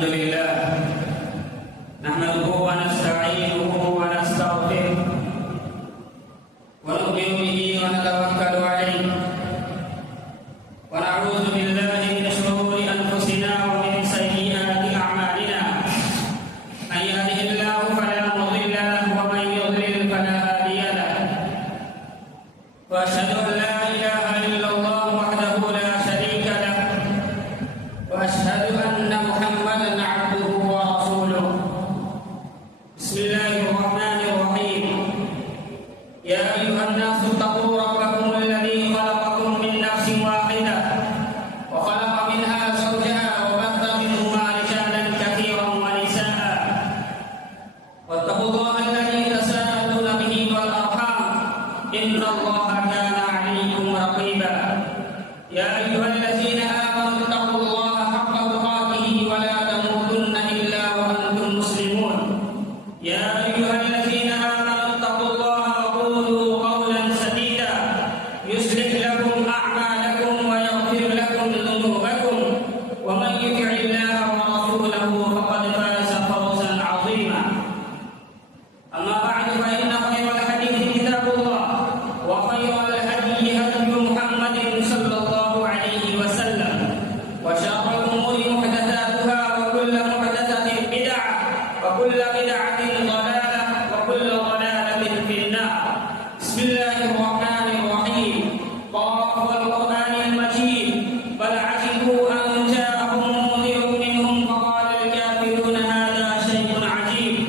Alhamdulillah nahmaduhu wa nasta'inuhu wa nastaghfiruh wa nu'minu bihi wa natawakkalu alayhi wa na'udzu billahi min shururi anfusina wa min sayyiati a'malina may yahdihillahu fala mudilla lahu wa may yudlil fala hadiya lahu wa asyhadu an la ilaha illallah wahdahu la syarika lahu wa asyhadu anna Muhammadan 'abduhu wa rasuluh. Bismillahirrahmanirrahim. Ya ayyuhan nasu taqu rabbakum alladzi khalaqakum min nafsin wahidah wa khalaqa minha zawjaha wa batha minhuma rijalan katsiran wa nisaa'a. Wattaqullaha alladzi tasaaluna bihi wal arham innallaha kana 'alaykum raqiba. Ya ayyuhalladzina amanu taqullaha haqqa tuqatih wa la tamutunna illa wa antum muslimun. Ya ayyuhalladzina amanu taqullaha wa qulu qawlan sadida yuslih lakum a'malakum wa yaghfir lakum dhunubakum wa man yuti'illaha wa rasulahu faqad faza fawzan 'azima. Amma ba'du fa inna khayral hadithi kitabullah wa khayral hadyi hadyu Muhammadin sallallahu alaihi wasallam wa syarrul umuri muhdatsatuha wa kullu muhdatsatin bid'ah wa kullu bid'atin dhalalah wa kullu dhalalatin fin-nar. Bismillahirrahmanirrahim. Qaf wal Qur'anil Majid bal 'ajibu an ja'ahum mundhirun minhum faqala al-kafiruna hadha shay'un 'ajib.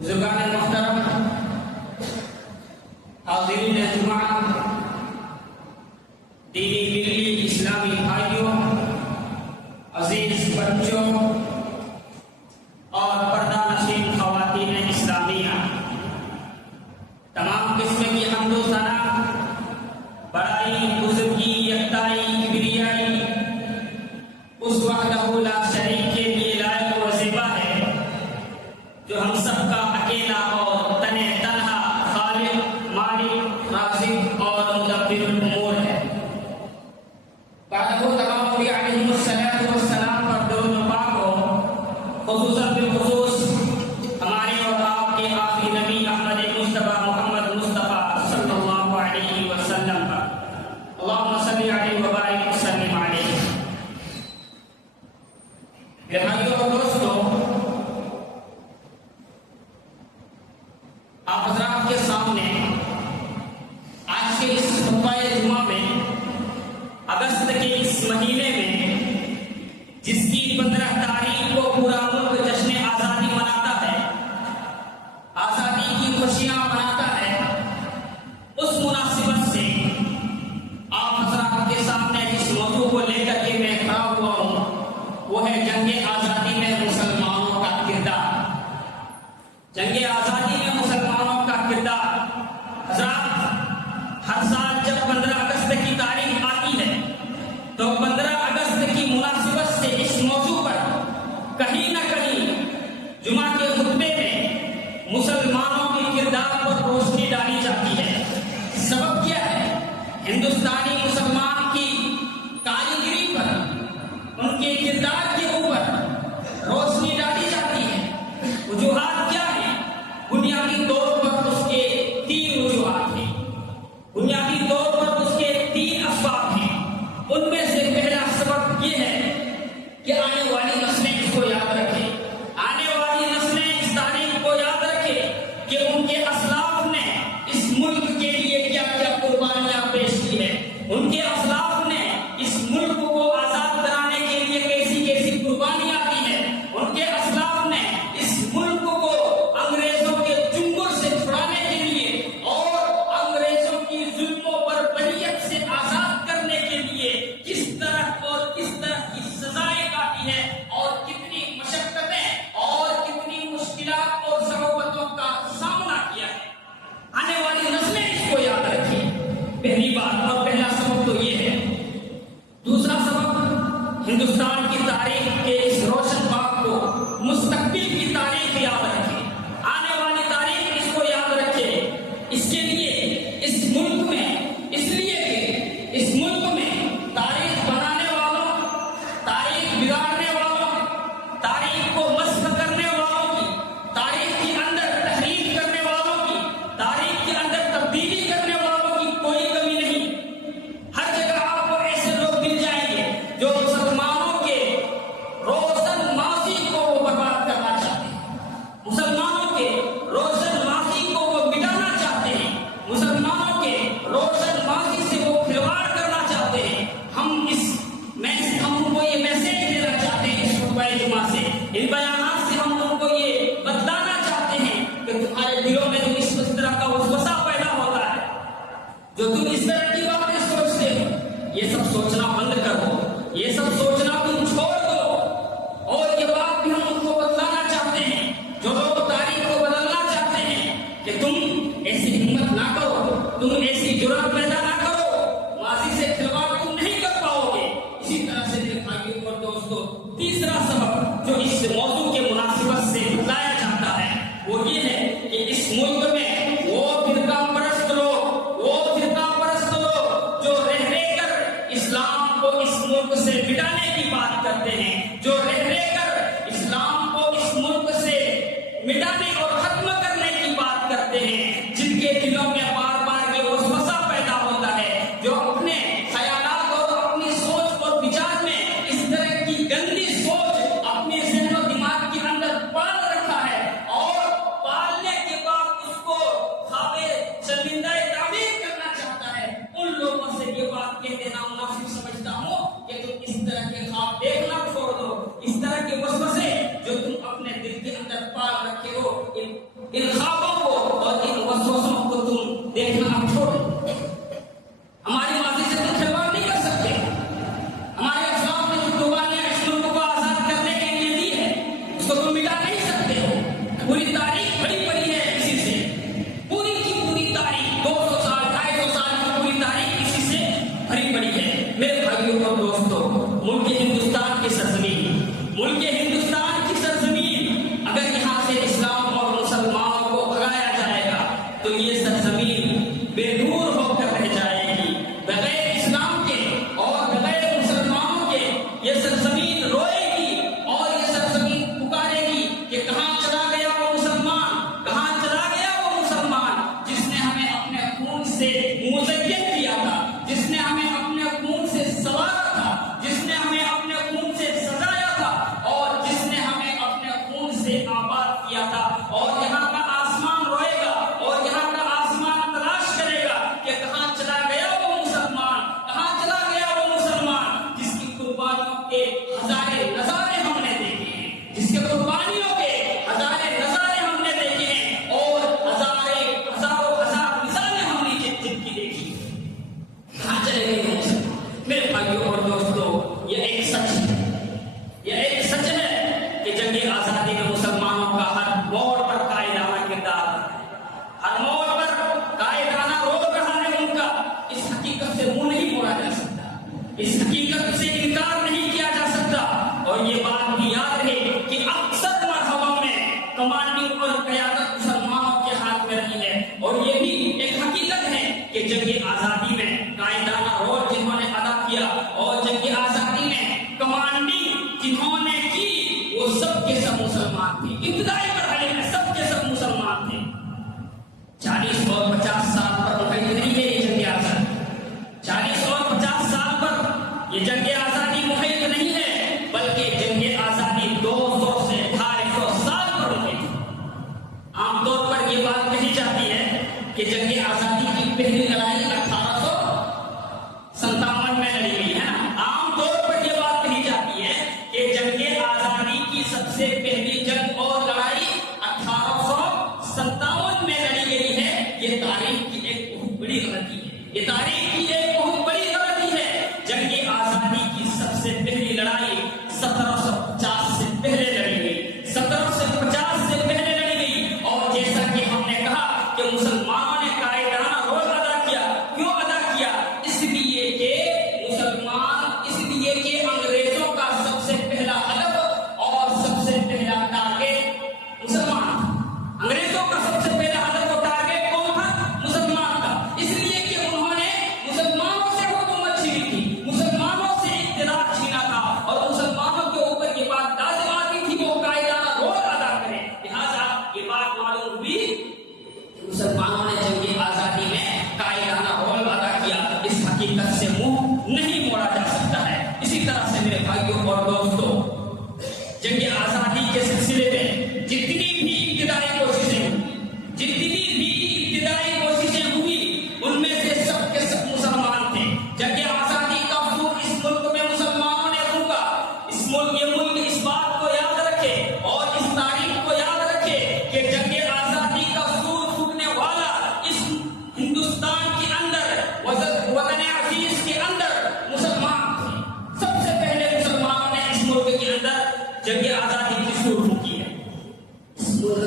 Buzukan muhtaram, hadirin Jumaat, dini dili Islami भाइयों, अजीज बच्चों और पर्दा नशीन ख़वातीन इस्लामिया, तमाम किस्म की हम्दो सना, बड़ाई, बुजुर्गी, यकताई, किबरियाई उस वहदहू ला शरीक के लिए लायक व ज़िबा है जो हम सबका अकेला और तने तन्हा खालिक, मालिक, राज़िक और मुदब्बिरुल उमूर है। बादहू तमाम अंबिया अलैहिमुस्सलातु वस्सलाम पर दुरूद व पाक हो, खुसूसन बिलखुसूस हमारे और आपके आखिरी नबी अहमद मुस्तफा मोहम्मद मुस्तफा सल्लल्लाहु अलैहि वसल्लम पर। अल्लाहुम्मा सल्लि अलैहि व बारिक व सल्लिम अलैहि। मेरे भाइयों और दोस्तों, आप हज़रात के सामने आज के इस खुतबाए जुमा में अगस्त के इस महीने में जिसकी 15 तारीख को पूरा मुल्क जश्न आज़ादी मनाता है, आज़ादी की खुशियां मनाता है, उस मुनासिबत से आप हज़रात के सामने जिस मौजू को लेकर के मैं खड़ा हुआ हूँ वो है जंगे आज़ादी में मुसलमानों का किरदार। जंगे आज़ादी में मुसलमानों का किरदार। हज़रात, हर साल जब 15 अगस्त की तारीख आती है तो 15 अगस्त की मुनासिबत से इस मौजू पर कहीं न कहीं जुमा के खुतबे में मुसलमानों के किरदार पर रोशनी डाली जाती है। सबब क्या है? हिंदुस्तानी मुसलमान की कारीगरी पर, उनके किरदार के ऊपर रोशनी डाली जाती है। वजूहात क्या है? बुनियादी तौर पर उसके 3 वजूहात हैं। बुनियादी तौर पर उसके 3 असबाब हैं। उनमें से पहला सबब ये है कि आने वाली नस्लें इसको याद रखें। आने वाली नस्लें इस तारीख को याद रखें कि उनके असलाफ ने इस मुल्क के लिए क्या क्या कुर्बानियां पेश की है। उनके असलाफ ने इस मुल्क को आजाद कराने के लिए कैसी कैसी कुर्बानियां दी है। उनके असलाफ ने इस मुल्क को अंग्रेजों के चुंगल बात, और पहला सबक तो ये है। दूसरा सबक, हिंदुस्तान की तारीख के इस रोशन बाग को मुस्तकबिल की तारीख याद रखे, आने वाली तारीख इसको याद रखे। इसके लिए इस मुल्क में, इसलिए कि इस मुल्क में तारीख बनाने वालों, तारीख बिगाड़ने वालों, तारीख को मस्ख करने वालों की, तारीख के अंदर तहरीफ करने वालों की, तारीख के अंदर तब्दीली करने वालों की कोई कमी नहीं। हर जगह आपको ऐसे लोग मिल जाएंगे जो मुसलमानों के रोशन माजी को वो बर्बाद करना चाहते हैं, मुसलमानों के रोशन माजी को वो मिटाना चाहते हैं, मुसलमानों के रोशन माजी से वो खिलवाड़ करना चाहते हैं। हम उनको ये मैसेज देना चाहते हैं इस खुतबा जुमा से, इन बयानात से हम उनको ये बतलाना चाहते हैं कि तुम्हारे दिलों में जो इस तरह का वसवसा पैदा होता है, जो तुम इस तरह की बातें सोचते हो, ये सब सोचना बंद करो, ये सब सोचना तुम छोड़ दो। और ये बात भी हम उनको बतलाना चाहते हैं, जो लोग तारीख को बदलना चाहते हैं, कि तुम ऐसी हिम्मत ना करो, तुम ऐसी जुर्रत पैदा ना करो, माजी से खिलवाड़ तुम नहीं कर पाओगे। इसी तरह से मेरे भाइयों और दोस्तों, तीसरा सबक जो इस मौजू के मुनासिबत से बताया जाता है वो ये है कि इस मुल्क में वो फिरका परस्त लोग जो रह रहकर इस्लाम को इस मुल्क से मिटाने की बात करते हैं, जो रह रहकर इस्लाम को इस मुल्क से मिटाने और खत्म करने की बात करते हैं, जिनके दिलों में बार बार ये वसवसा पैदा होता है, जो अपने ख्यालात और अपनी सोच और विचार में इस तरह की गंदी सोच अपने ज़हन और दिमाग के अंदर पाल रखा है, और पालने के बाद उसको खाबे शर्मिंदा ताबीर करना चाहता है। उन लोगों से ये बात कह देना मुनासिब समझता हूँ कि तुम इस तरह के ख्वाब देखना छोड़ दो, इस तरह के वसवसे जो तुम अपने दिल के अंदर पाल रखे हो, इन ख्वाबों को और इन वसवसों को तुम देखना अब छोड़ दो। हमारी माजी से तुम खिलवाड़ नहीं कर सकते। हमारे अफगान ने जो कुर्बानियां इस मुल्क को आजाद करने के लिए दी है, उसको तुम मिटा नहीं सकते हो। पूरी तारीख भरी पड़ी है इसी से, पूरी की पूरी तारीख 200 साल 250 साल की पूरी तारीख इसी से भरी पड़ी है। मेरे भाइयों और दोस्तों, मुल्क हिंदुस्तान की सरजमीन, मुल्क हिंदुस्तान की सरजमीन, अगर यहाँ से इस्लाम और मुसलमानों को भगाया जाएगा तो ये सरजमीन बेनूर होकर रह जाएगी। बगैर इस्लाम के और बगैर मुसलमानों के ये सरजमीन रोएगी और ये सरजमीन पुकारेगी कि कहाँ चला गया वो मुसलमान, कहाँ चला गया वो मुसलमान जिसने हमें अपने खून से मुज़य्यन किया था, जिसने हमें अपने खून से संवारा था, जिसने हमें अपने खून से सजाया था, और जिसने हमें अपने खून से आबाद किया था। और यहाँ का आसमान रोएगा और यहाँ का आसमान तलाश करेगा कि कहाँ चला गया वो मुसलमान, कहाँ चला गया वो मुसलमान जिसकी कुर्बानियों के हजारे नजारे हमने देखे हैं, जिसके कुर्बानियों के हजारे नजारे हमने देखे हैं, और हजारों हजार मिसालें हमने जिनकी देखी। कहाँ चले गए वो मुसलमान? मेरे भाइयों और दोस्तों, यह एक सच है, यह एक सच है कि जंग आजादी में मुसलमानों का हर मोड़ पर कायदाना किरदार है, हर मोड़ पर कायदाना रोल रहा है उनका। इस हकीकत से मुंह नहीं मोड़ा जा सकता, इस हकीकत से इनकार नहीं किया जा सकता। और ये बात भी याद रहे कि अक्सर मरहबा में कमांडिंग और क़यादत मुसलमानों के हाथ में रही है, और ये भी एक हकीकत है कि जंग आजादी में कायदाना रोल जिन्होंने अदा किया और जंग आजादी में कमांडिंग जिन्होंने की, वो सब के सब मुसलमान थे। इब्तिदाई मरहले में सब के सब मुसलमान थे। 40 और 50 साल पर मुहैया नहीं है ये जंग आजादी, 40 और 50 साल पर ये जंग आजादी मुहैया नहीं है, बल्कि जंग आजादी 200 से 250 साल पर मुहैया। आमतौर पर ये बात कही जाती है कि जंग आजादी की पहली लड़ाई 1857 में लड़ी गई है। आमतौर पर यह बात कही जाती है कि जंग आजादी की सबसे पहली जंग और लड़ाई 1857 में लड़ी गई है। ये तारीख की एक बहुत बड़ी गलती है, ये तारीख की एक बहुत बड़ी गलती है। जंग आजादी की सबसे पहली लड़ाई 1750 से पहले लड़ी गई, 1750 से पहले लड़ी गई। और जैसा कि हमने कहा कि मुसलमानों ने कायदाना रोल अदा किया। क्यों अदा किया?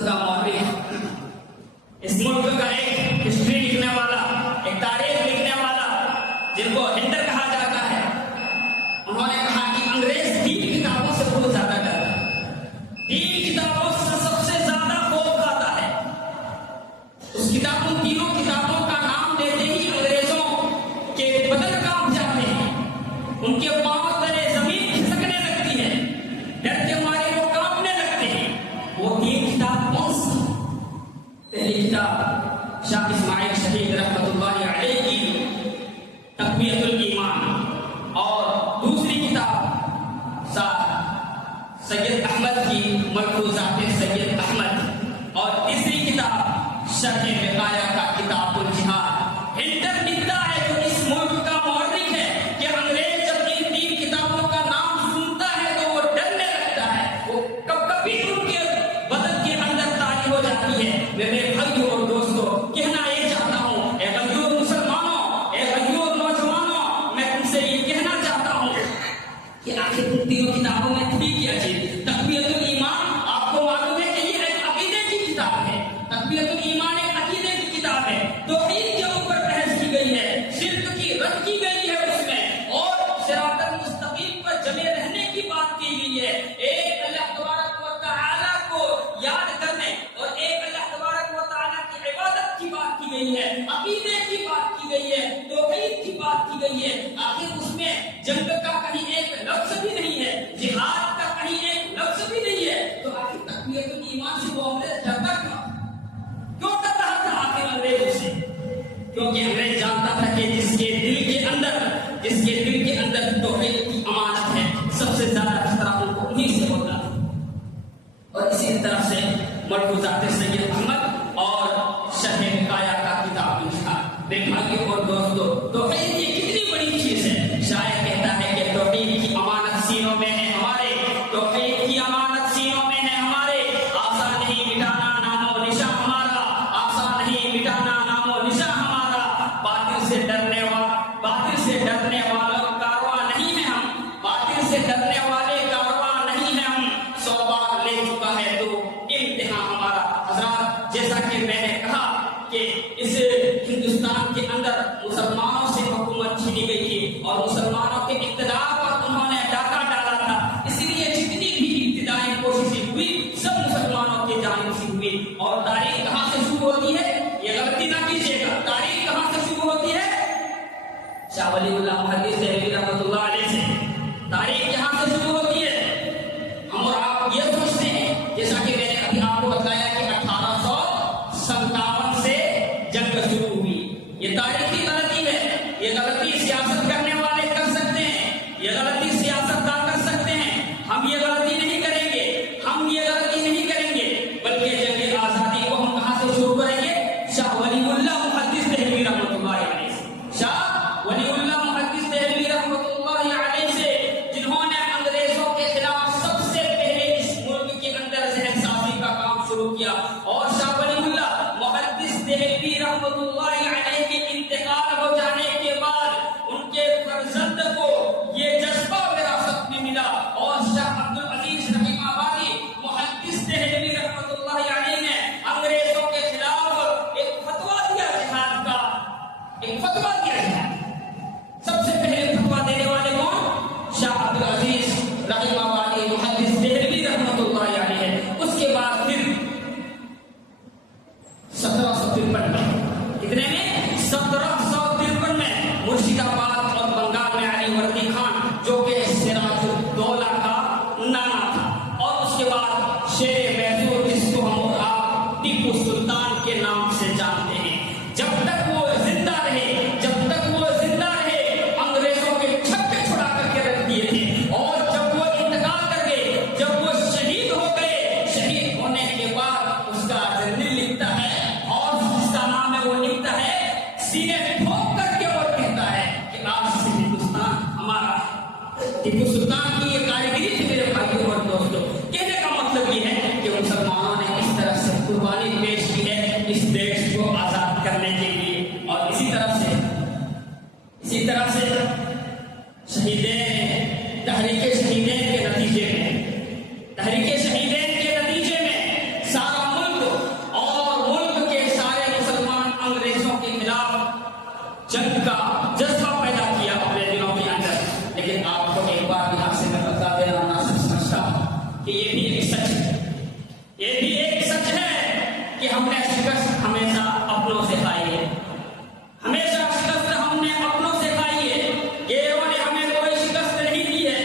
का मौर्य, इस मुल्क का एक हिस्ट्री लिखने वाला, एक तारीख लिखने वाला, जिनको हिंडर कहा जाता है, उन्होंने कहा कि अंग्रेज 3 किताबों से बहुत ज्यादा डरता है, 3 किताबों से सबसे ज्यादा खौफ खाता है। उस किताबों, तीनों किताबों का नाम लेते ही अंग्रेजों के बदन कांप जाते हैं, उनके पांव तले जमीन खिसकने लगती है, डर के मारे वो कांपने लगते हैं। वो 3 किताब कौन सी? पहली किताब शाह इस्माइल शहीद रहमतुल्लाहि अलैह की तक़वियतुल ईमान, और दूसरी किताब सैयद अहमद की मलफूज़ात सैयद अहमद, और तीसरी किताब शर्ह विकाया का किताबुल जिहाद। हिंडर लिखता है जो इस मुल्क का मौर्रिख है कि अंग्रेज जब इन 3 किताबों का नाम सुनता है तो वो डरने लगता है, वो कभी उनके बदन के अंदर तारी हो जाती है। मेरे भाइयों और दोस्तों, कहना ये चाहता हूँ, ए भाइयों मुसलमानों, ए भाइयों नौजवानों, मैं तुमसे ये कहना चाहता हूँ कि आखिर उन 3 किताबों में थी क्या चीज? तक़वियतुल ईमान, आपको मालूम है कि ये एक अकीदे की किताब है। तक़वियतुल ईमान एक अकीदे की किताब है, तौहीद के ऊपर बहस की गई है, शिर्क की रद्द की गई है उसमें, और सिरातुल मुस्तकीम पर जमे रहने की बात की गई है। एक अल्लाह तबारक व तआला को याद करने और एक अल्लाह तबारक व तआला की इबादत की बात की गई है, अकीदे की बात की गई है, तौहीद की बात की गई है। आखिर उसमें जंग का कहीं एक लफ्ज भी नहीं है, जिहाद का कहीं एक लफ्ज भी नहीं है, तो आखिर तक़वियतुल ईमान से वो अंग्रेज डरता क्यों डर रहा था आखिर अंग्रेजों से? क्योंकि अंग्रेज जानता था कि जिसके दिल के अंदर तौहीद की अमानत है, सबसे ज्यादा खतरा उनको उन्हीं से होता है। और इसी तरह से मलफूज़ात सैयद अहमद और शर्ह विकाया का किताब लिखा। भाइयों और दोस्तों, तौहीद ये कितनी बड़ी चीज है। शायर कहता है कि तौहीद की अमानत सीनों में है हमारे, तौहीद की अमानत सीनों में है हमारे, आशा नहीं मिटाना नामो निशा हमारा, आशा नहीं मिटाना नामो निशा हमारा, बातिल से डरने वालों कारवां नहीं है हम, बातिल से डरने वाले कारवां नहीं है हम, 100 बार ले चुका है तो इम्तिहान हमारा। हज़रात, जैसा कि मैंने कहा कि इस हिंदुस्तान के अंदर मुसलमानों से हुकूमत छीनी गई थी और मुसलमानों के इक़्तिदार पर उन्होंने डाका डाला था, इसलिए जितनी भी इब्तिदाई कोशिशें हुई सब मुसलमानों के जानिब से हुई। और तारीख कहां से शुरू होती है, ये गलती ना कीजिएगा, तारीख कहां से शुरू होती है? शाह वलीउल्लाह मुहद्दिस देहलवी रहमतुल्लाह अलैह से तारीख यहां से शुरू होती है। हम और आप ये सोचते हैं, जैसा कि मैंने अभी आपको बताया कि 1857 से जंग शुरू हुई, ये तारीखी गलती है। ये गलती सियासत करने वाले कर सकते हैं, ये गलती सियासतदान कर सकते हैं, हम ये गलती नहीं करेंगे, हम ये गलती नहीं करेंगे, बल्कि जंग आजादी को हम कहां से शुरू करेंगे? शाह वलीउल्लाह मुहद्दिस देहलवी रहमतुल्लाह अलैह से। शाह वलीउल्लाह मुहद्दिस देहलवी रहमतुल्लाह अलैह से, जिन्होंने अंग्रेजों के खिलाफ सबसे पहले इस मुल्क के अंदर ज़हनसाज़ी का काम शुरू किया। और शाह वलीउल्लाह मुहद्दिस देहलवी रहमतुल्लाह अलैह के इंतकाल हो जाने के बाद उनके फर्जंद को ये जज्बा विरासत में मिला, और शाह अब्दुल अजीज रहीमाबादी मुहद्दिस देहलवी रहमतुल्लाह अलैह ने अंग्रेजों के खिलाफ एक फतवा दिया, जिहाद का एक फतवा दिया है। सबसे पहले फतवा देने वाले कौन? शाह अब्दुल अजीज रहीमाबादी मुहद्दिस देहलवी रहमतुल्लाह अलैह। उसके बाद फिर 1753 में, कितने में? 1753 में मुर्शिदाबाद और बंगाल में अलीवर्दी खान, जो कि सिराजुद्दौला का नाना था, और उसके बाद शेर महजूर, जिसको हम और आप टीपू सुल्तान के नाम से जानते हैं। जब तक वो जिंदा रहे, अंग्रेजों के छक्के छुड़ा करके रख दिए थे, और जब वो इंतकाल कर गए, जब वो शहीद हो गए, शहीद होने के बाद उसका जर्नल लिखता है, और जिसका नाम है वो लिखता है, सीने ठोक करके और कहता है कि आज से हिंदुस्तान हमारा है। टीपू सुल्तान की ये कारीगरी थी मेरे भाइयों और दोस्तों। कहने का मतलब ये है कि मुसलमानों ने इस तरह से कुर्बानी पेश की है इस देश को आजाद करने के लिए। और इसी तरह से शहीदें, तहरीके शहीदें के नतीजे में सारा मुल्क कि हमने शिकस्त हमेशा अपनों से खाई है, हमेशा शिकस्त हमने अपनों से खाई है। गेरों ने हमें कोई शिकस्त नहीं दी है,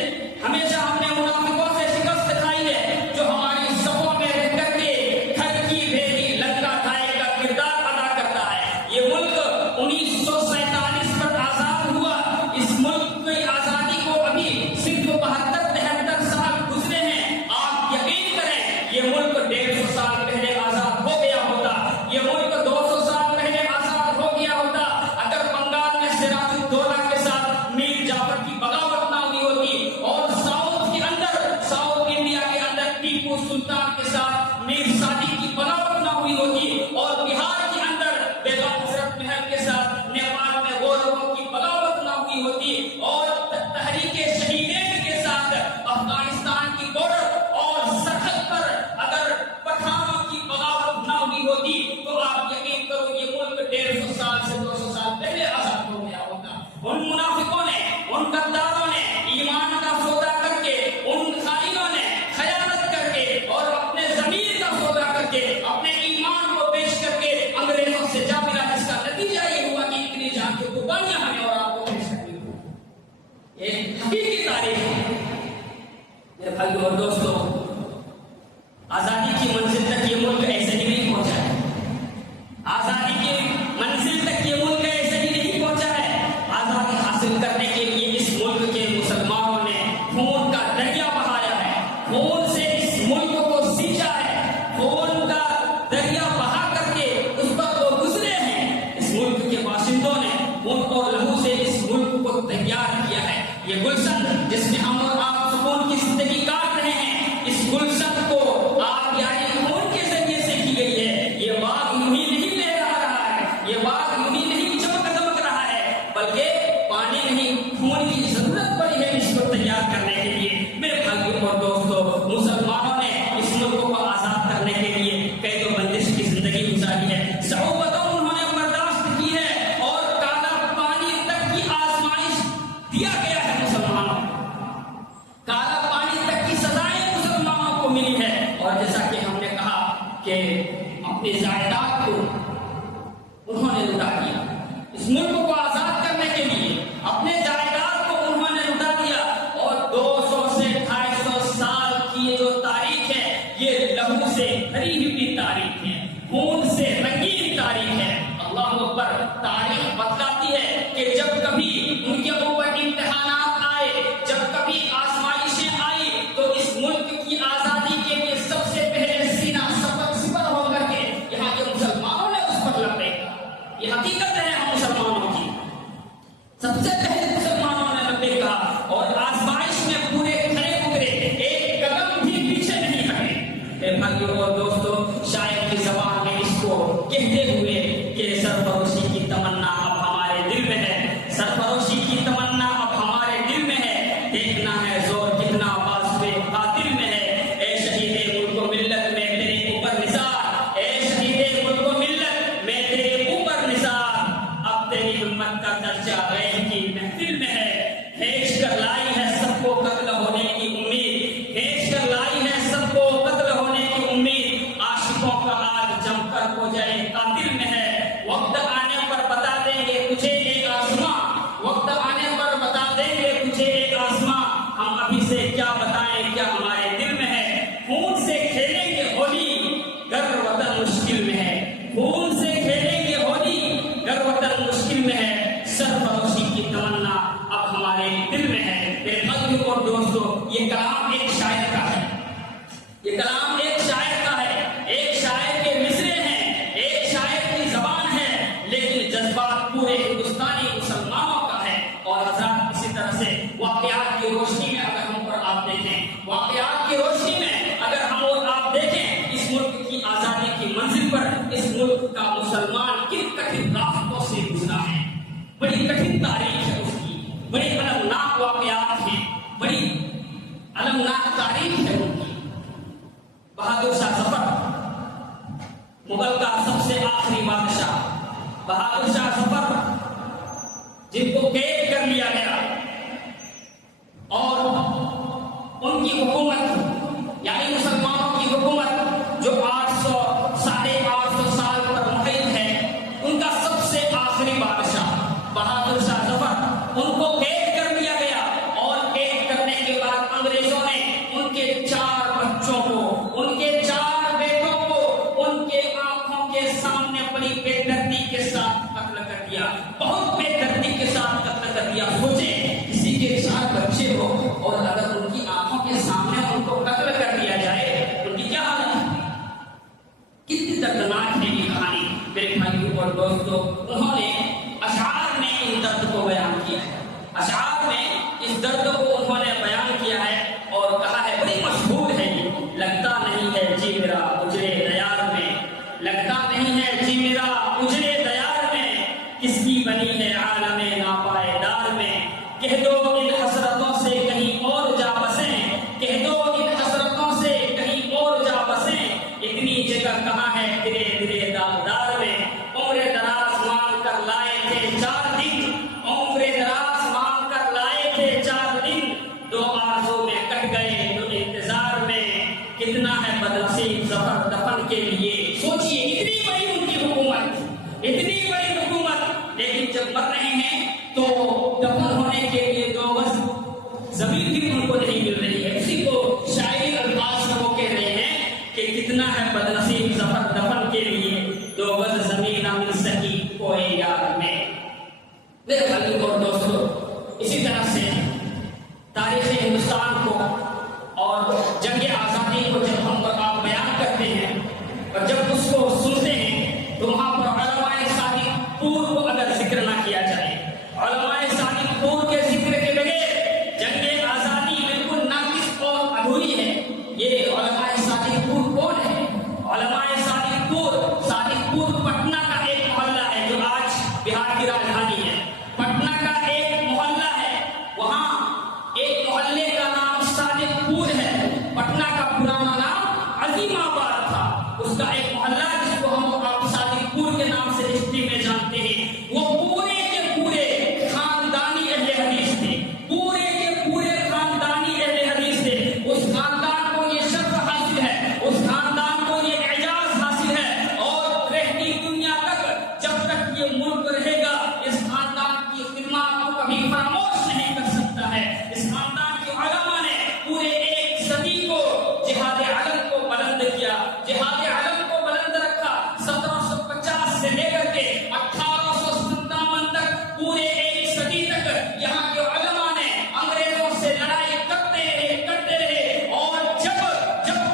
हमेशा हमने मुनाफिकों से शिकस्त खाई है, जो हमारी सफों में रह करके घर की भेड़ी लंका खाए का किरदार अदा करता है। ये मुल्क 1947 पर आजाद हुआ। इस मुल्क की आजादी को अभी सिर्फ 72-73 साल गुजरे हैं। आप यकीन करें, ये मुल्क 150 साल पहले आजाद हो गया होता, ये मुल्क 200 साल पहले आजाद हो गया होता, अगर बंगाल में सिराजुद्दौला के साथ मीर जाफर की बगावत ना हुई होती, और साउथ के अंदर, साउथ इंडिया के अंदर टीपू सुल्तान के साथ मीर सादी की बगावत ना हुई होती, और बिहार के अंदर बेगम हजरत महल के साथ नेपाल में गौरवों की बगावत ना हुई होती, और तहरीके शहीदें के साथ अफगानिस्तान की बॉर्डर और सरहद पर अगर पठानों की बगावत ना हुई होती, तो आप यकीन करो ये मुल्क 150 साल से 200 साल पहले आजाद हो गया होता। उन मुनाफिकों ने, उन गद्दारों ने ईमान का सौदा करके, उन खाइनों ने खयानत करके और अपने जमीर का सौदा करके, अपने ईमान को पेश करके अंग्रेजों से जा मिला, जिसका नतीजा ये हुआ कि इतनी जान की कुर्बानियां हमें और आपको पेश करनी हुई। ये हकीकी तारीख है मेरे भाइयों और दोस्तों। आजादी की मंजिल तक ये मुल्क ऐसे ही नहीं पहुंचा है, आजादी की मंजिल तक ये मुल्क ऐसे ही नहीं पहुंचा है। आजादी हासिल करने के लिए इस मुल्क के मुसलमानों ने खून का दरिया बहाया है, खून से इस मुल्क को सींचा है, खून का दरिया बहा करके उस पर वो गुजरे हैं। इस मुल्क के बाशिंदों ने खून और लहू से इस मुल्क को तैयार किया है। ये गुलशन जिसमें हम और आप सुकून की जिंदगी काट रहे हैं, इस गुलशन को आप यानी खून के जरिए से की गई है। ये बाग यूं ही नहीं लहरा रहा है, ये बाग यूं ही नहीं चमक रहा है, बल्कि पानी नहीं खून की जरूरत पड़ी है इसको तैयार करने के लिए। मेरे भाइयों और दोस्तों, मुसलमानों ने इस मुल्क को आजाद करने के लिए कई तो बंदिश की जिंदगी गुजारी है, सऊबतों उन्होंने बर्दाश्त की है, और काला पानी तक की आजमाइश दिया गया है मुसलमानों को, काला पानी तक की सजाएं मुसलमानों को मिली है। और जैसा कि हमने कहा कि अपनी जायदाद को उन्होंने लुटा दिया, इस मुल्क को आजाद करने के लिए अपने जायदाद को उन्होंने लुटा दिया, और 200 से 250 साल की ये जो तारीख है, ये लहू से भरी हुई तारीख है, खून से रंगीन तारीख है। अल्लाह अकबर, तारीख बतलाती है कि जब कभी उनके ऊपर इम्तिहानात आए, जब कभी आजमाइशें आई, तो इस मुल्क की आजादी के लिए सबसे पहले सीना सिपर होकर के यहाँ के मुसलमानों ने उस पर लपेटा। ये हकीकत है हम मुसलमानों की, सबसे पहले मुसलमानों ने लपेटा, और आजमाइश में पूरे खड़े उतरे, एक कदम भी पीछे नहीं हटे। मेरे भाइयों और दोस्तों, शायर की जबान में इसको कहते हुए कि सरफरोशी की तमन्ना अब हमारे दिल में है, सरफरोशी की तमन्ना अब हमारे दिल में है, देखना है जोर कितना वास्ते कातिल में है। ए शहीदे मुल्क मिल्लत में तेरे ऊपर निसार, ए शहीदे मुल्क मिल्लत में तेरे ऊपर निसार, अब तेरी हिम्मत का दर्जा गैर की महफिल में है। हेज कर लाई है सबको कत्ल होने की उम्मीद, हेज कर लाई है सबको कत्ल होने की उम्मीद, आशिकों का आज जमकर हो जाए कातिल में है। वक्त आने पर बता देंगे तुझे एक आसमां, वक्त आने पर बता देंगे तुझे एक आसमां, हम अभी से क्या बताएं क्या हमारे दिल में है। खून से खेलेंगे होली गर वतन मुश्किल में है, खून से खेलेंगे होली गर वतन मुश्किल में है, सरफरोशी की तमन्ना अब हमारे दिल में है। मेरे भाइयों और दोस्तों, ये कलाम एक शायर का है, ये कलाम एक शायर का है, एक शायर के मिसरे हैं, एक शायर की जबान है, लेकिन जज्बात पूरे हिंदुस्तानी मुसलमानों का है। और हज़रात, इसी तरह से वाक़यात की रोशनी में अगर हम और आप देखें, वाक़यात की रोशनी में अगर हम और आप देखें, इस मुल्क की आजादी की मंजिल पर इस मुल्क का मुसलमान किन कठिन रास्तों से गुजरा है, बड़ी कठिन तारीख है उसकी, बड़ी अलमनाक वाक़यात है, बड़ी अलमनाक तारीख है उनकी। बहादुर शाह जफर, मुगल का सबसे आखिरी बादशाह बहादुर शाह जफर, जिनको कैद कर लिया गया, और उनकी हुकूमत यानी मुसलमानों की हुकूमत जो 800 850 के सामने बड़ी बेदर्दी के साथ कत्ल कर दिया, बहुत बेदर्दी के साथ कत्ल कर दिया। सोचे किसी के 4 बच्चे हो और अगर उनकी आंखों के सामने उनको कत्ल कर दिया जाए तो उनकी क्या हालत है? कितनी दर्दनाक है ये कहानी मेरे भाइयों और दोस्तों। उन्होंने अशआर में इन दर्द को बयान किया है, अशआर में इस दर्द को उन्होंने बयान किया है और कहा है, बड़ी मशहूर है ये। लगता नहीं है जी मेरा उजरे दयार में, लगता नहीं है जी मेरा उजरे दयार में, किसकी बनी है आलमे नापायदार में। कह दो इन हसरतों से कहीं और जा बसे, कह दो इन हसरतों से कहीं और जा बसे, इतनी जगह कहाँ है तेरे दिले दागदार में। उम्र दराज मांग कर लाए थे 4 दिन, उम्र दराज मांग कर लाए थे 4 दिन, 2 आरज़ू में कट गए तो इंतजार में, कितना है बदनसीब ज़फर दफन के लिए। सोचिए इतनी बड़ी उनकी हुकूमत, इतनी बड़ी हुकूमत, लेकिन जब मर रहे हैं तो दफन होने के लिए 2 गज जमीन भी उनको नहीं मिल रही है। उसी को शायरी अल्फाज में वो कह रहे हैं कि कितना है बदनसीब ज़फर दफन के लिए, 2 गज जमीन ना मिल सकी कोई यार में। मेरे भाइयों और दोस्तों, इसी तरह से तारीख़ हिंदुस्तान को और जंग आज़ादी को जब हम और आप बयान करते हैं और जब उसको सुनते हैं तो वहाँ पर उलमाए सादिक़पूर को अगर जिक्र ना किया जाए, उलमाए सादिक़पूर के जिक्र के बगैर जंग आज़ादी बिल्कुल नाक़िस और अधूरी है। ये उलमाए सादिक़पूर कौन है? उलमाए सादिक़पूर पटना का एक मोहल्ला है जो आज बिहार की राजधानी है। पटना का एक मोहल्ला है, वहाँ एक मोहल्ले का नाम सादिक़पूर है। पटना का पुराना नाम अज़ीमाबाद था। उसका एक मोहल्ला जिसको हम आप सादिक़पूर के नाम से हिस्ट्री में जानते हैं, वो पूरे के पूरे खानदानी अहले हदीस थे, पूरे के पूरे खानदानी अहले हदीस थे। उस खानदान को ये शर्फ हासिल है, उस खानदान को ये एजाज हासिल है और रहती दुनिया तक जब तक ये मुल्क रहेगा इस खानदान की खिदमत को कभी फरामोश नहीं कर सकता है। इस खानदान के उलमा ने पूरे 1 सदी को जिहाद अलम को बुलंद किया, जिहाद अलम को बुलंद रखा। 1750 से लेकर के 1857 तक पूरे 1 सदी तक यहाँ के उलमा ने अंग्रेजों से लड़ाई करते रहे और जब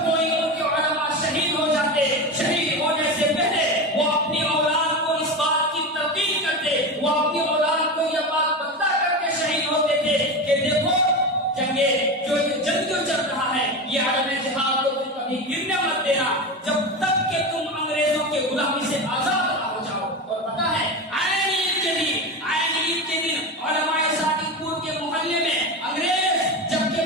कोई उनके उलमा शहीद हो जाते, शहीद होने से पहले वो अपनी औलाद को इस बात की तलकीन करते, वो अपनी औलाद को यह बात बता करके शहीद होते थे कि देखो जंगे जो जंग चल रहा है ये आलम जिहाद को तुम कभी गिरने मत देना जब तक कि तुम अंग्रेजों के गुलामी से आजाद ना हो जाओ। और पता है आयन ईद के दिन उलमाए सादिक़पूर के मोहल्ले में अंग्रेज जबकि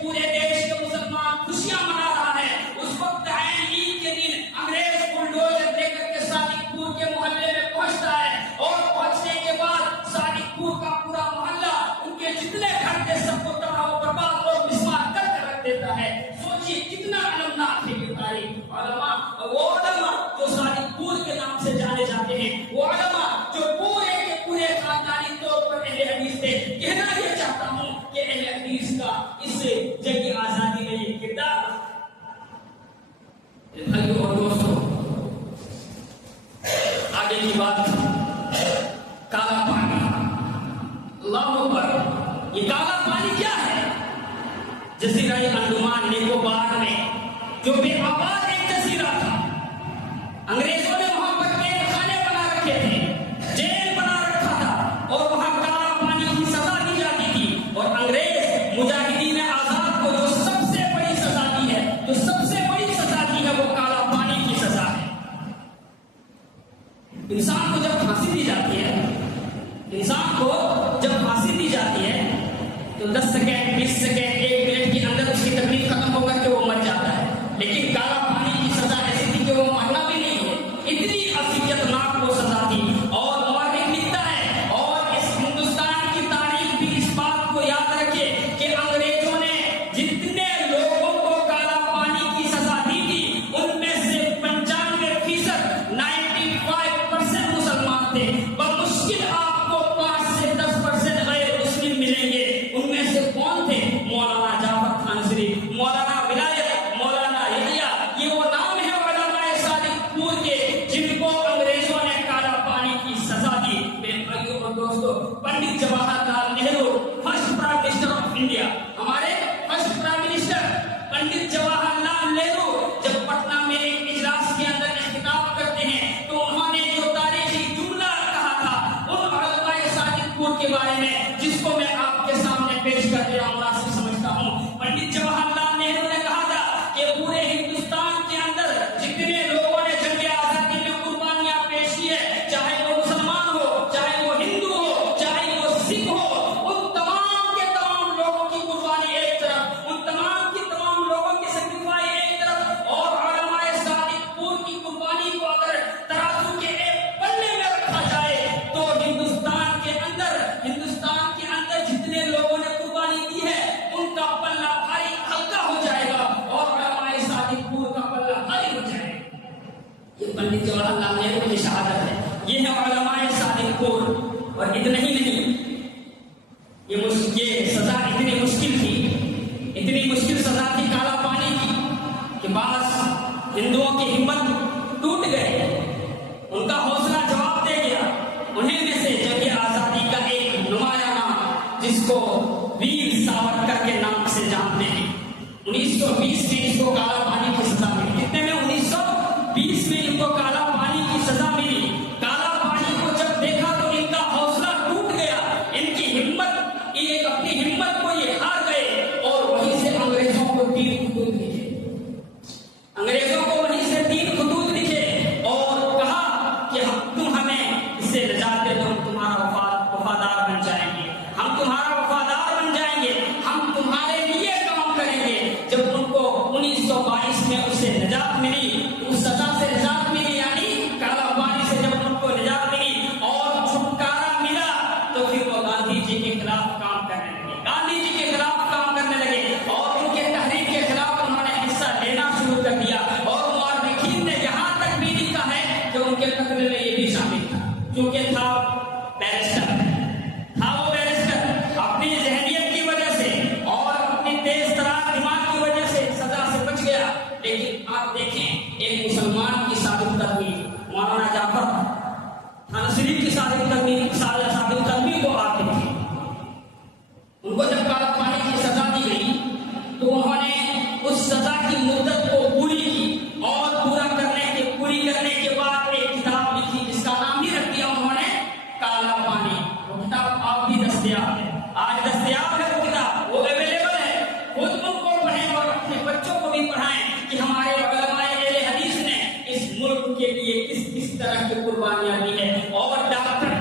पूरे देश के मुसलमान खुशियां मना रहा है, उस वक्त आयन ईद के दिन अंग्रेज बुलडोजर लेकर के सादिक़पूर के मोहल्ले में पहुंचता है और पहुंचने के बाद सादिक़पूर का पूरा मोहल्ला उनके जितने घर थे सबको तबाह बर्बाद और मिसमार करके रख देता है। सोचिए कितना अलमनाक है ये तारीख। वो उलमा जो सादिक़पूर के नाम से जाने जाते हैं, वो उलमा जो पूरे के पूरे खानदानी तौर पर अहले हदीस थे। कहना ये चाहता हूँ कि अहले हदीस का इस जंग आज़ादी में ये किरदार। भाइयों और दोस्तों, आगे की बात, काला पानी, अल्लाह अकबर। ये काला पानी क्या है? जजीरा अंडमान निकोबार में जो बेआबाद एक जजीरा था, अंग्रेजों ने वहां पर कैद खाने बना रखे थे, जेल बना रखा था और वहां काला पानी की सजा दी जाती थी। और अंग्रेज मुजाहिदीन आजाद को जो सबसे बड़ी सजा दी है, जो सबसे बड़ी सजा दी है वो काला पानी की सजा है। इंसान को जब फांसी दी जाती है, इंसान को जब फांसी दी जाती है तो 10 सेकेंड 20 सेकेंड 1 मिनट के अंदर उसकी तकलीफ खत्म होकर के वो मर जाता है। लेकिन काला पानी की सजा ऐसी थी कि वो मरना भी नहीं है, इतनी असियतनाक वो सजा थी। और मौलिक लिखता है और इस हिंदुस्तान की तारीख भी इस बात को याद रखे कि अंग्रेजों ने जितने लोगों को काला पानी की सजा दी थी उनमें से 95% 95% मुसलमान थे। बमुश्किल आपको 5 से 10% गैर मुस्लिम मिलेंगे। उनमें से कौन थे? Pandit Jawaharlal Nehru, first prime minister of India, हमारे first prime minister Pandit Jawaharlal Nehru जब पटना में एक इजलास के अंदर खिताब करते हैं तो उन्होंने जो तारीखी जुमला कहा था उन उलमाए सादिकपुर के बारे में, जिसको मैं आपके सामने पेश कर दे रहा हूँ, मुनासिब समझता हूँ। पंडित जवाहरलाल नेहरू ने कहा था कि पूरे हिंदुस्तान के अंदर जितने लोगों ने जंग आजादी में कुर्बानियां पेश की है, चाहे वो मुसलमान हो, चाहे वो हिंदू हो, चाहे वो सिख हो, उन तमाम के तमाम लोगों की कुर्बानी एक तरफ, उन तमाम के तमाम लोगों की सैक्रिफाइस एक तरफ, और उलमाए सादिकपुर की कुर्बानी को अगर तराजू के एक पल्ले में रखा जाए तो हिंदुस्तान के अंदर जितने लोगों ने कुर्बानी दी है उनका पल्ला भारी हल्का हो जाएगा और उलमाए सादिकपुर का पल्ला भारी हो जाएगा। ये पंडित जवाहरलाल नेहरू की शहादत है, ये है उलमाए सादिकपुर। और इतना ही नहीं, ये सजा इतनी मुश्किल सजा थी काला पानी की कि बस हिंदुओं की हिम्मत टूट गई, उनका हौसला जवाब दे गया। उन्हीं में से जंग आजादी का एक नुमाया नाम, जिसको वीर सावरकर के नाम से जानते हैं, 1920 में इसको काला पानी की सजा मिली। कितने में? 1920 में इनको काला पानी की सजा मिली। काला पानी को जब देखा तो इनका हौसला टूट गया, इनकी हिम्मत, ये अपनी हिम्मत को ये हार गए और वहीं से अंग्रेजों को 3 खतूत लिखे, अंग्रेजों को वहीं से 3 खतूत लिखे और कहा कि तुम हमें इससे निजात दे दो, हम तुम्हारा वफादार बन जाएंगे, हम तुम्हारा वफादार बन जाएंगे, हम तुम्हारे लिए काम करेंगे। जब उनको 1922 में उससे निजात मिली, उस सजा से निजात मिली, यानी काला पानी से जब उनको निजात मिली और छुटकारा मिला, तो फिर वो गांधी जी के खिलाफ काम करने लगे, गांधी जी के खिलाफ काम करने लगे और उनके तहरीक के खिलाफ उन्होंने हिस्सा लेना शुरू कर दिया। और मुअर्रिखीन ने यहाँ तक भी लिखा है कि उनके कत्ल में ये भी शामिल था, क्योंकि था वो बैरिस्टर अपनी जहनियत की वजह से और अपनी तेज तरार दिमाग की वजह से सजा से बच गया। लेकिन आप देखें, एक मुसलमान की साबित कदमी मौलाना जाफर थाना शरीफ की साबित कदमी को आप देखें, उनको जब काला पानी की सजा दी गई तो उन्होंने उस सजा की मुद्दत को पूरी की और पूरी करने के बाद एक किताब लिखी जिसका नाम ही रख दिया उन्होंने काला पानी। वो किताब आप भी दस्तयाब है, आज दस्तयाब है वो किताब, वो अवेलेबल है, खुद उनको पढ़ें और अपने बच्चों को भी पढ़ाएं कि हमारे उलमाए अहले हदीस ने इस मुल्क के लिए किस तरह की कुर्बानियां दी है। और डॉक्टर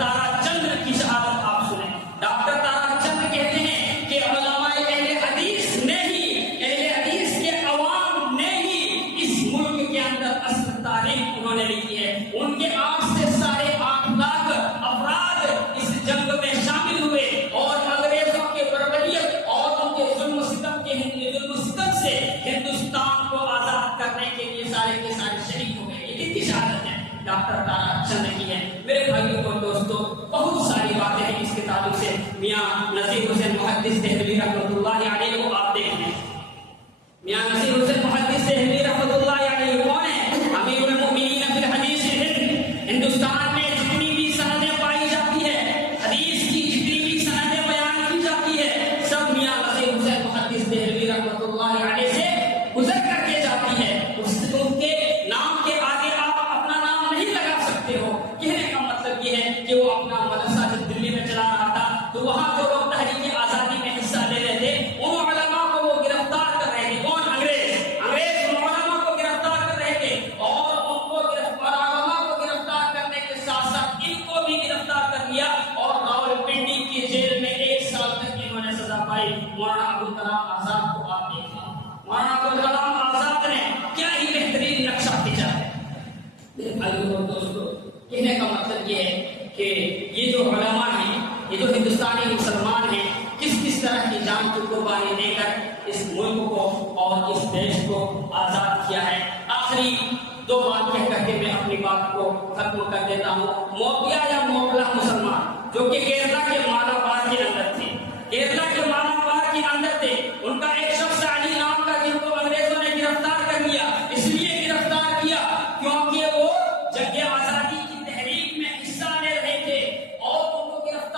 तारा चंद की शहादत आप सुने, डॉक्टर तारा चंद कहते हैं कि उलमाए अहले हदीस ने ही, अहले हदीस के अवाम ने ही इस मुल्क के अंदर असल तारीख उन्होंने लिखी है। उनके 8 से 8.5 लाख अफराद इस जंग में शामिल हुए और अंग्रेजों के बर्बरियत और उनके जुल्म सितम से हिंदुस्तान को आजाद करने के लिए सारे के सारे शहीद हो गए। ये कितनी शहादत है डॉक्टर तारा चंद की है। मेरे भाइयों और दोस्तों, बहुत सारी बातें हैं इसके ताल्लुक से। मियां नजीर हुसैन मुहद्दिस देहलवी रहमतुल्लाह अलैह को आप देख लें, मियां नजीर हुसैन मुहद्दिस देहलवी रहमतुल्लाह अलैह कौन है? अमीरुल मोमिनीन फिल हदीस हिंद। हिंदुस्तान में जितनी भी सनदें पाई जाती है, हदीस की जितनी भी सनदें बयान की जाती है, सब मियां नजीर हुसैन मुहद्दिस देहलवी रहमतुल्लाह अलैह से गुजर करके जाती है। उनके नाम के आगे आप अपना नाम नहीं लगा सकते हो। कहने का मतलब ये है कि वो अपना मदरसा जब दिल्ली में चला रहा था तो वहां जो लोग तहरीक आजादी में हिस्सा ले रहे थे, उन उलमा को वो गिरफ्तार कर रहे थे। कौन? अंग्रेज उन उलमा को गिरफ्तार कर रहे थे और उनको उलमा को गिरफ्तार करने के साथ साथ इनको भी गिरफ्तार कर लिया और रावलपिंडी की जेल में 1 साल तक इन्होंने सजा पाई। मौलाना अबुल कलाम आजाद को आप देखिए, मौलाना अबुल कलाम आजाद ने क्या ही बेहतरीन नक्शा खींचा है। मेरे भाइयों और दोस्तों, कहने का मतलब ये है कि ये जो उलमा हैं, ये जो हिंदुस्तानी मुसलमान हैं, किस तरह की जान की कुर्बानी देकर इस मुल्क को और इस देश को आजाद किया है। आखिरी 2 बात कह करके मैं अपनी बात को खत्म कर देता हूँ। मोपिया या मोपला मुसलमान जो कि केरला के मालाबार के अंदर थे, केरला के मालाबार के अंदर थे, उनका एक शख्स अली नाम का, जिनको अंग्रेजों ने गिरफ्तार कर लिया। इसलिए गिरफ्तार किया क्योंकि वो जंग आजादी की तहरीक में हिस्सा ले रहे थे और उनको गिरफ्तार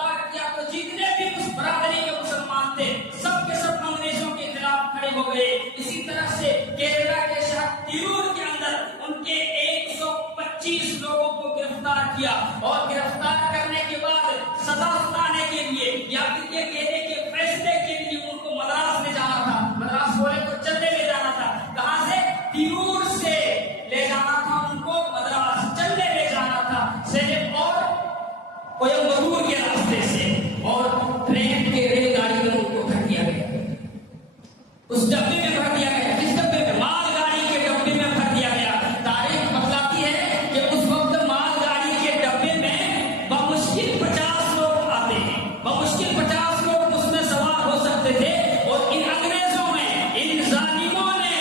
125 लोगों को गिरफ्तार किया और गिरफ्तार करने के बाद सजा सुनाने के लिए या फिर ये कहने के फैसले के लिए उनको मद्रास ले जाना था। मद्रास बोले तो चलने ले जाना था। कहां से? तिरूर से ले जाना था उनको, मद्रास चलने ले जाना था सिर्फ और कोयम्बटूर के रास्ते से, और ट्रेन के रेलगाड़ी में उनको भर दिया गया। उस डब्बे में भर दिया गया। किस डब्बे में? मालगाड़ी के डब्बे में भर दिया गया। तारीख बतलाती है कि उस वक्त मालगाड़ी के डब्बे में बमुश्किल 50 लोग आते हैं, बमुश्किल 50 लोग उसमें सवार हो सकते थे। और इन अंग्रेजों ने, इन जालिमों ने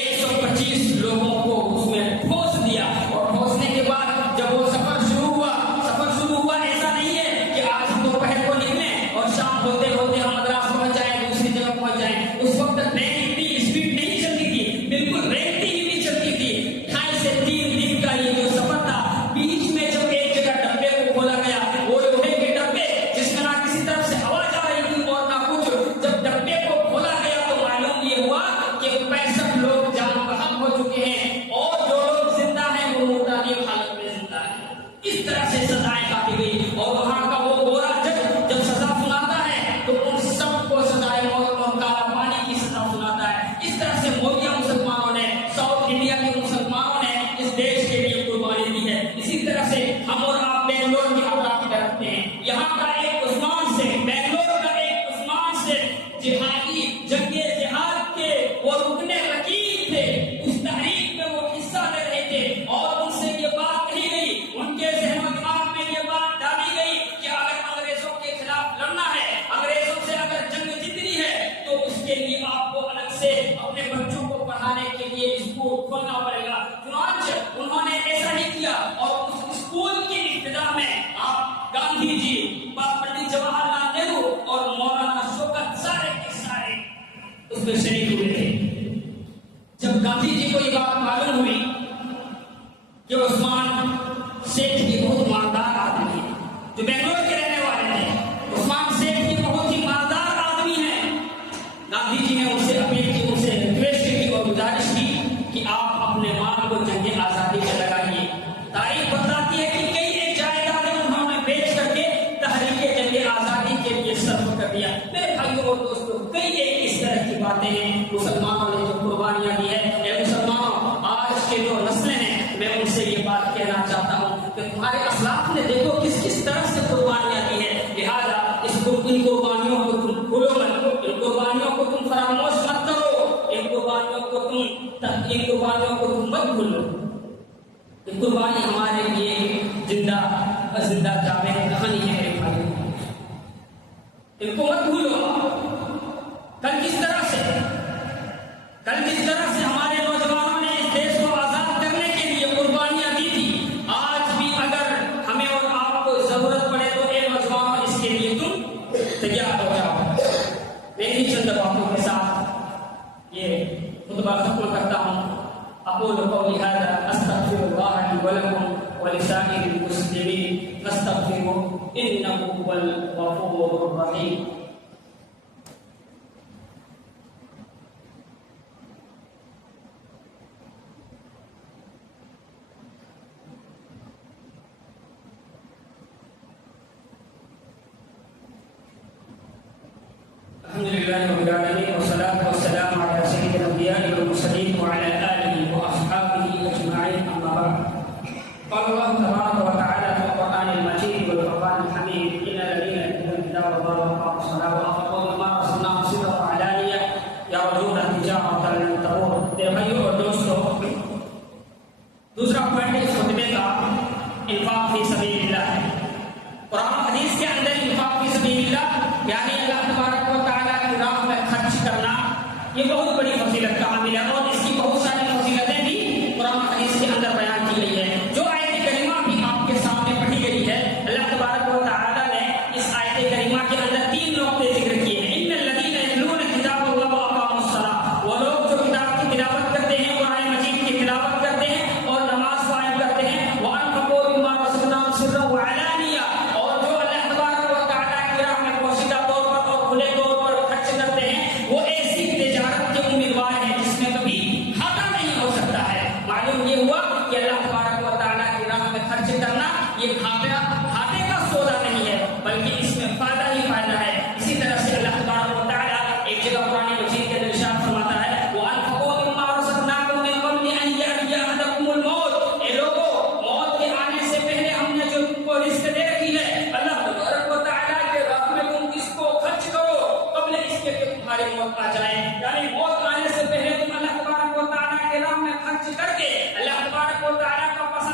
125 लोगों को उसमें ठोस दिया। और ठोसने के बाद जब वो सफर शुरू हुआ ऐसा नहीं है कि आज हम दोपहर को निकले और शाम होते होते हम मद्रास पहुंच जाए, दूसरी जगह पहुंच जाए। उस वक्त ट्रेन इतनी स्पीड नहीं चलती थी, बिल्कुल रेलती ही नहीं चलती थी। 2.5 से 3 दिन का ये जो सफर था, बीच में जब एक जगह डब्बे को खोला गया, वो लोहे के डब्बे जिसमें ना किसी तरफ से हवा जा रही थी और ना कुछ, जब डब्बे को खोला गया तो मालूम ये हुआ कि 65 लोग जान बहक हो चुके हैं और जो लोग जिंदा हैं वो मुर्दानी हालत में जिंदा है। इस तरह से सजाएं काटी गई। और वहां का वो गोरा जज जब सजा सुनाता है तो उन सबको सजाए मौत और काला पानी की सजा सुनाता है। इस तरह से मोरिया मुसलमानों ने, साउथ इंडिया के मुसलमानों ने इस देश के लिए कुर्बानी दी है। इसी तरह से हम और आप बेंगलोर की औलाद रखते हैं। यहाँ का एक उस्मान से, बेंगलोर का एक उस्मान से जिहादी, जंगे जिहाद के वो रुकने रकीब थे। उस तहरीक में वो हिस्सा ले रहे थे और उनसे ये बात कही गई, उनके ज़हन दिमाग में ये बात डाली गई कि अगर अंग्रेजों के खिलाफ लड़ना है, अंग्रेजों से अगर जंग जीतनी है तो उसके लिए आपको अलग से अपने बच्चों को पढ़ाने के लिए स्कूल खोलना पड़ेगा। चुनांचे उन्होंने ऐसा नहीं किया और उस स्कूल की इब्तिदा में आप गांधी जी, पंडित जवाहरलाल नेहरू और मौलाना शौकत सारे के सारे उसमें शरीक हुए थे। जब गांधी जी को ये बात मालूम हुई कि उस्मान सेठ की बहुत मालदार आदमी है, जो बेंगलोर के रहने वाले थे, उस्मान सेठ की बहुत ही मालदार आदमी है, गांधी जी ने उनसे अपील की, उनसे रिक्वेस्ट की और गुजारिश की कि आप अपने माल को जंगे आजादी में लगाइए। तारीख बताती है कि कई एक जायदादें उन्होंने बेच करके तहरीके जंगे आजादी के लिए सर्व कर दिया। मेरे भाइयों और दोस्तों, कई एक इस तरह की बातें हैं मुसलमानों ने जो कुर्बानियां दी है। मुसलमानों, आज के जो नस्लें हैं, मैं उनसे ये बात कहना चाहता हूँ कि तुम्हारे असलाफ ने देखो किस किस तरह से कुर्बानियां दी है। लिहाजा इन कुर्बानियों को तुम भूलो मत, इन कुर्बानियों को तुम फरामोश मत करो, इन कुर्बानियों को तुम मत भूलो। ये कुर्बानी हमारे लिए जिंदा जावेद कहानी है मेरे भाई, इनको मत भूलो। कल किस तरह से हमारे नौजवानों ने इस देश को आजाद करने के लिए कुर्बानियां दी थी, आज भी अगर हमें और आपको जरूरत पड़े तो ये नौजवानों, इसके लिए तुम तैयार हो जाओ। मैं ही चंद बातों के साथ ये खुतबा खत्म करता हूँ। अक़ूलु क़ौली हाज़ा अस्तग़फ़िरुल्लाह ली व लकुम व लिसाइरिल मुस्लिमीन फस्तग़फ़िरूहु इन्नहु हुवल गफ़ूरुर रहीम। अल्हम्दुलिल्लाहि रब्बिल आलमीन वस्सलातु वस्सलामु अला सय्यिदिल अंबिया'i वल मुरसलीन व अला आलिहि व अस्हाबिहि अजमईन अम्मा बाद। क़ाल अल्लाहु तबारक व तआला फ़िल क़ुरआनिल मजीद वल फ़ुरक़ानिल हमीद इन्नल लज़ीना यतलूना किताबल्लाहि व अक़ामुस सलाता व अनफ़क़ू मिम्मा रज़क़नाहुम सिर्रन व अलानिया यरजूना तिजारतन लन तबूर। मेरे भाइयों और दोस्तों, दूसरा पॉइंट इस खुतबे का इंफाक फी सबीलिल्लाह है। कुरान हदीस के अंदर इंफाक फी सबीलिल्लाह यानी अल्लाह तबारक व तआला की राह में खर्च करना, ये बहुत बड़ी फजीलत का हामिल है और इसकी बहुत सारी फजीलतें भी कुरान हदीस के अंदर बयान की गई है। जो आयत करीमा भी आपके सामने पढ़ी गई है, अल्लाह तबारक व तआला ने इस आयत करीमा के अंदर 3 नुक्ते जिक्र किए हैं। इन्नल लज़ीना यतलूना किताबल्लाहि व अक़ामुस सलात, वो लोग जो किताब की तिलावत करते हैं, कुरान मजीद की तिलावत करते हैं और नमाज कायम करते हैं, व अनफ़क़ू मिम्मा रज़क़नाहुम सिर्रन व अलानिया, और जो अल्लाह तबारक व तआला की राह में पोशीदा तौर पर और खुले तौर पर खर्च करते हैं, वो ऐसी तिजारत के उम्मीदवार हैं जिसमें कभी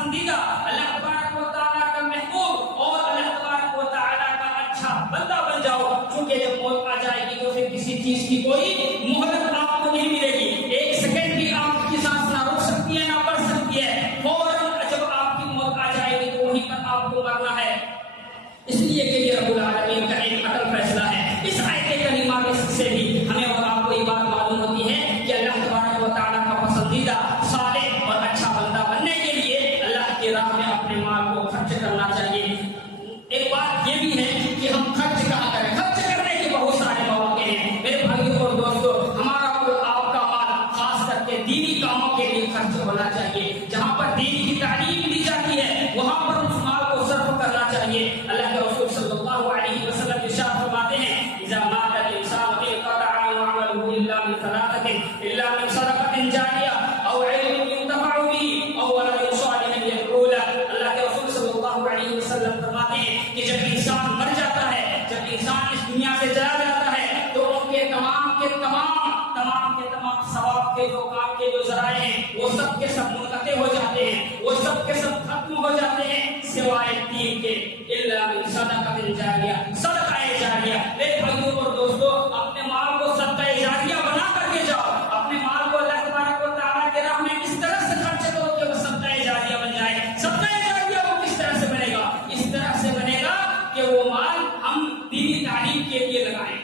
पसंदीदा, अल्लाह तबारक व तआला का महबूब और अल्लाह तबारक व तआला का अच्छा बंदा बन जाओ। क्योंकि जब मौत आ जाएगी तो फिर किसी चीज की कोई मोहलत आपको नहीं मिलेगी। एक सेकंड भी आपकी सांस ना रुक सकती है, ना बढ़ सकती है। फौरन जब आपकी मौत आ जाएगी तो वहीं पर आपको मरना है। इसलिए कि ये रब्बुल आलमीन का एक अटल फैसला है। इस आयत करीमा से भी हमें और आपको ये बात मालूम होती है कि अल्लाह तबारक व तआला का पसंदीदा, सालेह और अच्छा बंदा बनने के लिए अल्लाह की राह में अपने माल को खर्च करना चाहिए। एक बात ये भी है कि हम खर्च कहाँ करें। खर्च करने के बहुत सारे मौके हैं मेरे भाइयों और दोस्तों। हमारा और आपका माल खास करके दीनी कामों के लिए खर्च होना चाहिए। जहाँ पर दीन की तालीम दी जाती है वहाँ पर उस माल को सर्फ करना चाहिए। अल्लाह के रसूल सल्लल्लाहु अलैहि वसल्लम इरशाद फरमाते हैं, इज़ा माता अल-इंसान इंक़ता अमलुहु इल्ला मिन सलातिन इल्ला मिन सदक़तिन जारिया औ इल्मिन युंतफ़अु बिही औ वलदिन सालिहिन यद'ू लहु। अल्लाह के रसूल सल्लल्लाहु अलैहि वसल्लम फरमाते हैं कि जब इंसान मर जाता है, जब इंसान इस दुनिया से चला जाता है तो उनके तमाम सवाब के जो काम के जो ज़राए हैं वो सब के सब मुनक़ते हो जाते हैं, वो सब के सब खत्म हो जाते हैं सिवाय तीन के, इल्ला मिन सदक़तिन जारिया, सदक़ाए जारिया। मेरे भाइयों और दोस्तों, अपने माल को सदक़ाए जारिया बना करके जाओ। अपने माल को अल्लाह तबारक व तआला के राह में इस तरह से खर्च करो कि वो सदक़ाए जारिया बन जाए। सदक़ाए जारिया वो किस तरह से बनेगा? इस तरह से बनेगा कि वो माल हम दीनी तालीम के लिए लगाएं।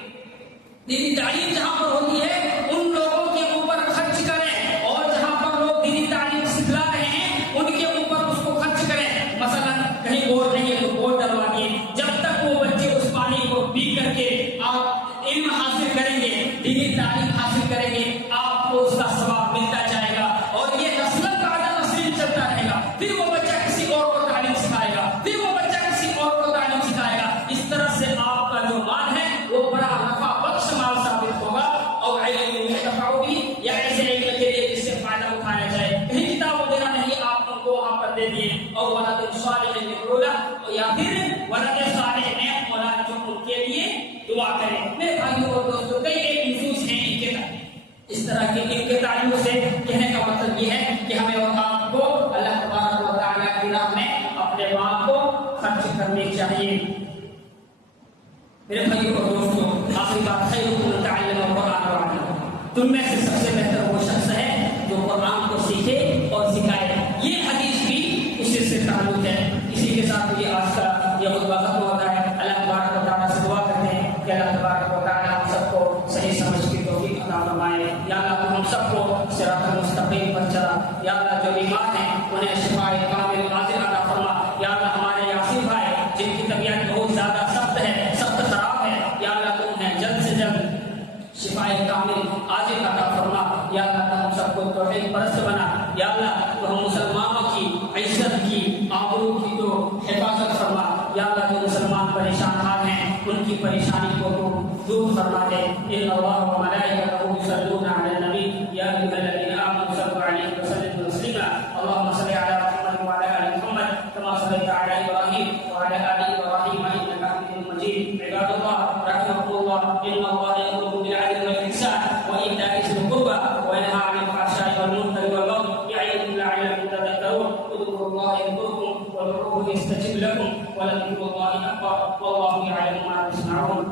दीनी तालीम जहाँ पर होती है उन लोगों के ऊपर खर्च करें, और जहाँ पर लोग दीनी तालीम सिखला रहे हैं उनके ऊपर उसको खर्च करें। मसलन कहीं बोर नहीं है तो बोर डलवा दिए। जब तक वो बच्चे उस पानी को पी करके आप इल्म हासिल करेंगे, दीनी तालीम हासिल करेंगे, आपको उसका सवाब मिलता जाएगा और ये नस्ल का नस्ल चलता रहेगा। फिर वो बच्चा किसी और को तालीम सिखाएगा, फिर वो बच्चा किसी और को तालीम सिखाएगा। इस तरह से आपका जो माल है वो बड़ा नफा बख्श माल साबित होगा। और या ऐसे इल्म के लिए जिससे फायदा उठाया जाए। कहीं किताब वगैरह नहीं, आप उनको वहां पर दे दिए। और वलद सालिह या फिर वलद सालिह नेक औलाद जो उनके लिए दुआ करें। मेरे भाइयों और दोस्तों, कई एक नुसूस हैं इनके इस तरह के, इनके ताल्लुक से कहने का मतलब ये है कि हमें और आपको अल्लाह तबारक व तआला की राह में अपने माल को खर्च करनी चाहिए। मेरे भाइयों और दोस्तों, आखिरी बात, खैरुकुम मन तअल्लमा कुरान व अल्लमा। तुम में से सबसे बेहतर वो शख्स है जो कुरान को सीखे और सिखाए। ये हदीस भी उसी से ताल्लुक है। इसी के साथ ये आज का ये खुतबा खत्म होता है। अल्लाह तबारक व तआला से दुआ करते हैं कि अल्लाह तबारक व तआला हम सबको सही समझ की तौफीक अता फरमाए। या अल्लाह हम सबको सिरातल मुस्तकीम पर चला। या अल्लाह जो बीमार हैं उन्हें शिफाए कामिल आजिल अता फरमा। या अल्लाह हमारे यासीर भाई जिनकी तबीयत बहुत ज्यादा सख्त है, सख्त खराब है, या अल्लाह तुम है जल्द से जल्द शिफाए कामिल आजिल अता फरमा। या अल्लाह हम सबको तौहीद परस्त बना। या अल्लाह तो हम मुसलमानों की इज्जत की, आबरू की तो हिफाजत फरमा। या अल्लाह जो मुसलमान परेशान हाल हैं उनकी परेशानी को तो दूर फरमा दे। इन्नल्लाह व मलाइकतहु युसल्लूना अलन नबी या अय्युहल्लज़ीना आमनू सल्लु अलैहि व सल्लिमू तस्लीमा। अल्लाहुम्मा सल्लि अला मुहम्मद व अला आलि मुहम्मद कमा सल्लैता अला इब्राहीम व अला आलि इब्राहीम इन्नका हमीदुम मजीद। इबादल्लाह रहमकुमुल्लाह, इन्नल्लाह यअमुरुकुम बिल अदलि वल इहसान व ईताइ ज़िल कुर्बा व यनहा अनिल फ़हशाइ वल मुनकरि वल बग़yi य'iज़ुकुम लअल्लकुम तज़क्करून। उज़्कुरुल्लाह यज़कुरुकुम वद'ऊहु यस्तजिब लकुम व लज़िक्रुल्लाहि अकबर वल्लाहु यअलमु मा तस्नऊन।